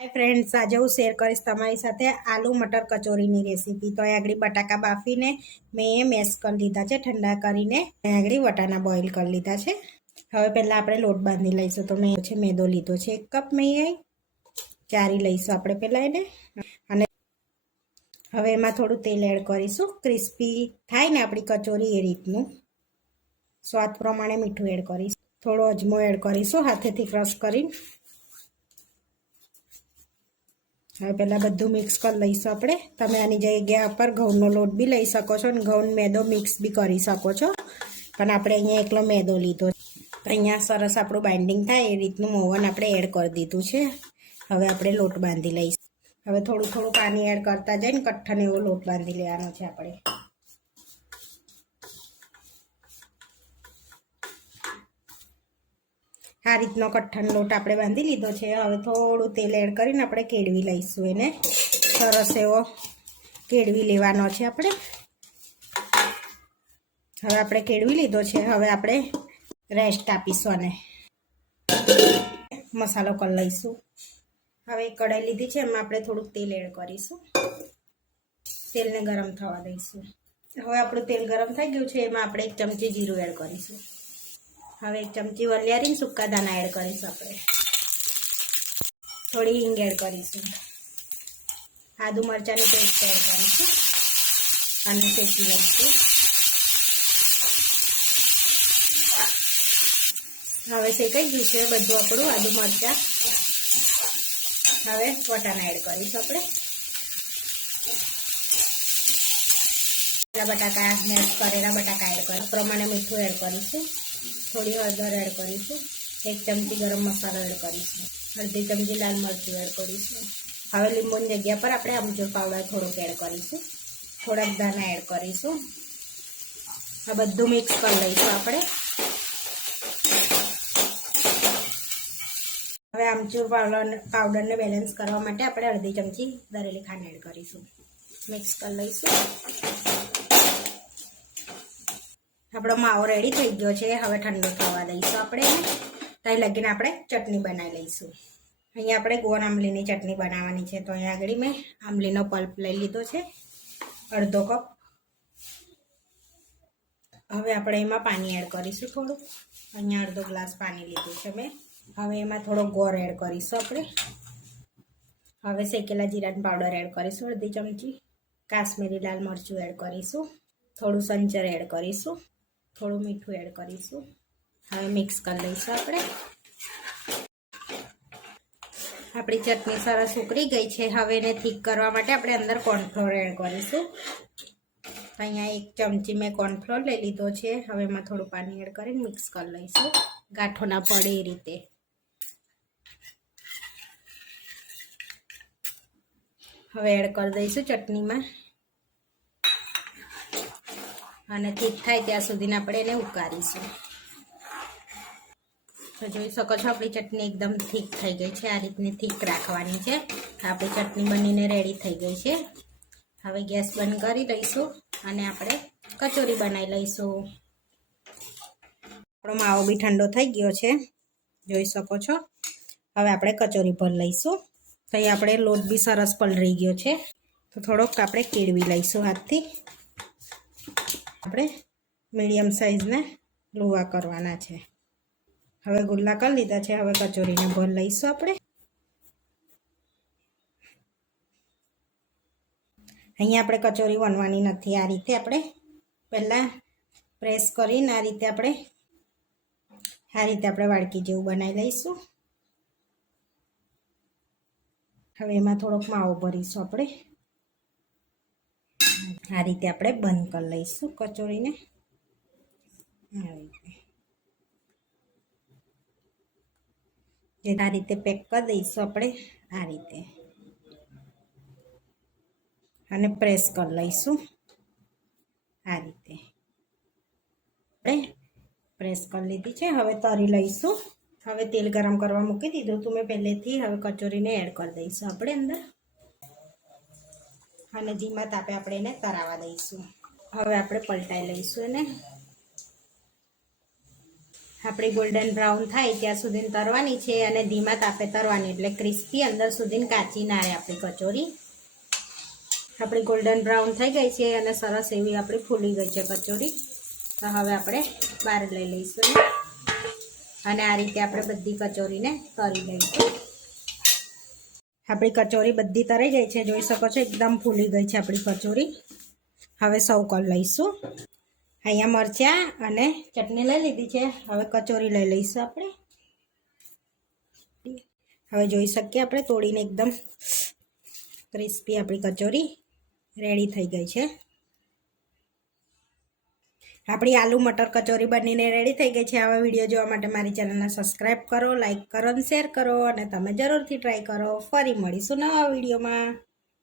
Hi friends આજે હું share કરીશ તમારી સાથે આલુ મટર કચોરીની રેસીપી તો આગળ બટાકા બાફીને મેં મેશ કરી લીધા છે, ઠંડા કરીને. આગળ વટાણા બોઇલ કરી લીધા છે. હવે પહેલાં આપણે લોટ બાંધી લઈશું. તો મેં છે મેદો લીધો છે, એક કપ મેં એ ચારી લઈશું આપણે પહેલાં એને. અને હવે એમાં થોડું તેલ એડ કરીશું. ક્રિસ્પી થાય ને આપણી કચોરી એ રીતનું. સ્વાદ પ્રમાણે મીઠું એડ કરીશું. થોડો અજમો એડ કરીશું, હાથેથી ક્રશ કરીને. હવે પહેલાં બધું મિક્સ કરી લઈશું આપણે. તમે આની જગ્યા પર ઘઉંનો લોટ બી લઈ શકો છો અને ઘઉં મેદો મિક્સ બી કરી શકો છો. પણ આપણે અહીંયા એકલો મેદો લીધો અહીંયા સરસ આપણું બાઇન્ડિંગ થાય, એ રીતનું મોવન આપણે એડ કરી દીધું છે. હવે આપણે લોટ બાંધી લઈશું. હવે થોડું થોડું પાણી એડ કરતા જઈને કઠ્ઠન એવો લોટ બાંધી લેવાનો છે આપણે. આ રીતનો કઠ્ઠન લોટ આપણે બાંધી લીધો છે. હવે થોડું તેલ એડ કરીને આપણે કેળવી લઈશું એને. સરસ એવો કેળવી લેવાનો છે આપણે. હવે આપણે કેળવી લીધો છે. હવે આપણે રેસ્ટ આપીશું અને મસાલો કરી લઈશું. હવે કઢાઈ લીધી છે. એમાં આપણે થોડુંક તેલ એડ કરીશું. તેલને ગરમ થવા દઈશું. હવે આપણું તેલ ગરમ થઈ ગયું છે. એમાં આપણે એક ચમચી જીરું એડ કરીશું. હવે એક ચમચી વલિયારીને સૂકા દાણા એડ કરીશું આપણે. થોડી હિંગ એડ કરીશું. આદુ મરચાંની પેસ્ટ એડ કરીશું. અને શેકી લઈશું. હવે શેકાઈ ગયું છે બધું આપણું આદુ મરચાં. હવે વટાણા એડ કરીશું આપણે. બટાકા મેશ કરેલા બટાકા એડ કરી પ્રમાણે મીઠું એડ કરીશું. થોડી હળદર એડ કરીશું. એક ચમચી ગરમ મસાલો એડ કરીશું. અડધી ચમચી લાલ મરચું એડ કરીશું. હવે લીંબુની જગ્યા પર આપણે આમચૂર પાવડર થોડુંક એડ કરીશું. થોડાક દાણા એડ કરીશું. આ બધું મિક્સ કરી લઈશું આપણે. હવે આમચૂર પાવડર પાવડરને બેલેન્સ કરવા માટે આપણે અડધી ચમચી દરેલી ખાંડ એડ કરીશું. મિક્સ કરી લઈશું. આપણો માવો રેડી થઈ ગયો છે. હવે ઠંડો થવા દઈશું આપણે ત્યાં લગીને આપણે ચટણી બનાવી લઈશું. અહીંયા આપણે ગોળ આંબલીની ચટણી બનાવવાની છે. તો અહીંયા આગળ મેં આંબલીનો પલ્પ લઈ લીધો છે. અડધો કપ. હવે આપણે એમાં પાણી એડ કરીશું થોડું. અહીંયા અડધો ગ્લાસ પાણી લીધું છે મેં. હવે એમાં થોડો ગોળ એડ કરીશું આપણે. હવે શેકેલા જીરાનો પાવડર એડ કરીશું અડધી ચમચી. કાશ્મીરી લાલ મરચું એડ કરીશું. થોડું સંચર એડ કરીશું. થોડું મીઠું એડ કરીશું. હવે મિક્સ કરી લઈશું આપણે. આપણી ચટણી સરસ ઉકળી ગઈ છે. હવે એને થીક કરવા માટે આપણે અંદર કોર્નફ્લોર એડ કરીશું. અહીંયા એક ચમચી મેં કોર્નફ્લોર લઈ લીધો છે. હવે એમાં થોડું પાણી એડ કરીને મિક્સ કરી લઈશું. ગાંઠો ના પડે એ રીતે. હવે એડ કરી દઈશું ચટણીમાં. અને થીક થાય ત્યાં સુધીને આપણે એને ઉકારીશું. તો જોઈ શકો છો, આપણી ચટણી એકદમ થીક થઈ ગઈ છે. આ રીતની થીક રાખવાની છે. આપણી ચટણી બનીને રેડી થઈ ગઈ છે. હવે ગેસ બંધ કરી લઈશું અને આપણે કચોરી બનાવી લઈશું. આપણો માવો બી ઠંડો થઈ ગયો છે. જોઈ શકો છો. હવે આપણે કચોરી પર લઈશું. તો આપણે લોટ બી સરસ પલળી ગયો છે. તો થોડોક આપણે કેળવી લઈશું હાથથી. આપણે મીડિયમ સાઈઝના લુવા કરવાના છે. હવે ગુલ્લા કરી લીધા છે. હવે કચોરીને ભર લઈશું આપણે. અહીંયા આપણે કચોરી વણવાની નથી. આ રીતે આપણે પહેલાં પ્રેસ કરીને આ રીતે આપણે આ રીતે આપણે વાડકી જેવું બનાવી લઈશું. હવે એમાં થોડોક માવો ભરીશું આપણે. આ રીતે આપણે બંધ કરી લઈશું કચોરીને. આ રીતે. જે આ રીતે પેક કરી દઈશું આપણે, આ રીતે. અને પ્રેસ કરી લઈશું. આ રીતે. આપણે પ્રેસ કરી લીધી છે. હવે તરી લઈશું. હવે તેલ ગરમ કરવા મૂકી દીધું તું મેં પહેલેથી. હવે કચોરીને એડ કરી દઈશું આપણે અંદર. અને ધીમા તાપે આપણે એને તરાવા દઈશું. હવે આપણે પલટાઈ લઈશું એને. આપણી ગોલ્ડન બ્રાઉન થાય ત્યાં સુધી તરવાની છે અને ધીમા તાપે તરવાની, એટલે ક્રિસ્પી અંદર સુધી કાચી ના રહે આપણી કચોરી. આપણી ગોલ્ડન બ્રાઉન થઈ ગઈ છે અને સરસ એવી આપણી ફૂલી ગઈ છે કચોરી. તો હવે આપણે બહાર લઈ લઈશું અને આ રીતે આપણે બધી કચોરીને તરી લઈશું. આપણી કચોરી બધી તરાઈ ગઈ છે, જોઈ શકો છો, એકદમ ફૂલી ગઈ છે આપણી કચોરી. હવે સૌ કરી લઈશું. અહીંયા મરચાં અને ચટણી લઈ લીધી છે. હવે કચોરી લઈ લઈશું આપણે. હવે જોઈ શકીએ આપણે, તોડીને એકદમ ક્રિસ્પી આપણી કચોરી રેડી થઈ ગઈ છે. આપણી આલુ મટર કચોરી બનીને રેડી થઈ ગઈ છે. આવા વીડિયો જોવા માટે મારી ચેનલને સબસ્ક્રાઈબ કરો લાઇક કરો અને શેર કરો અને તમે જરૂરથી ટ્રાય કરો. ફરી મળીશું નવા વિડીયોમાં